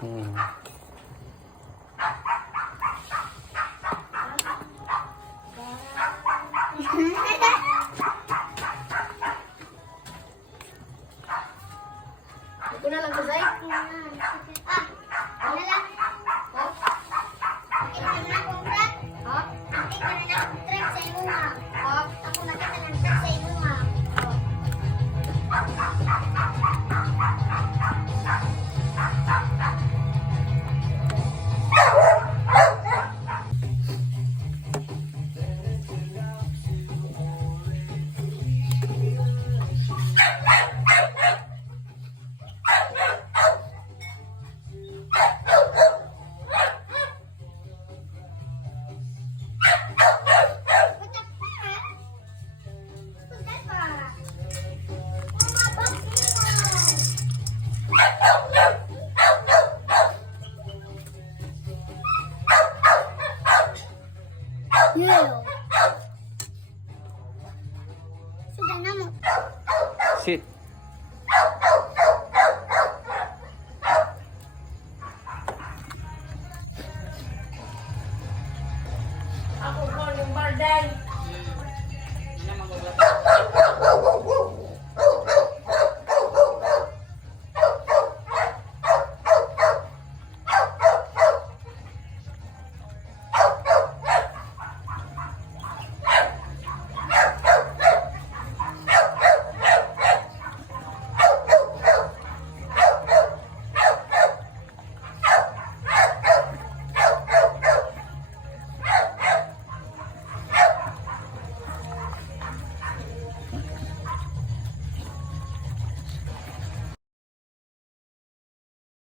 Hmm. Ito na lang Zay. Ano lang? Oh, Ito na akong truck. oh, Ito na akong truck sa imo nga. oh. Ako nakita ng truck sa imo nga. Punta pa. Punta pa. Mama, bakit? Yellow. Sudah naman. Sit.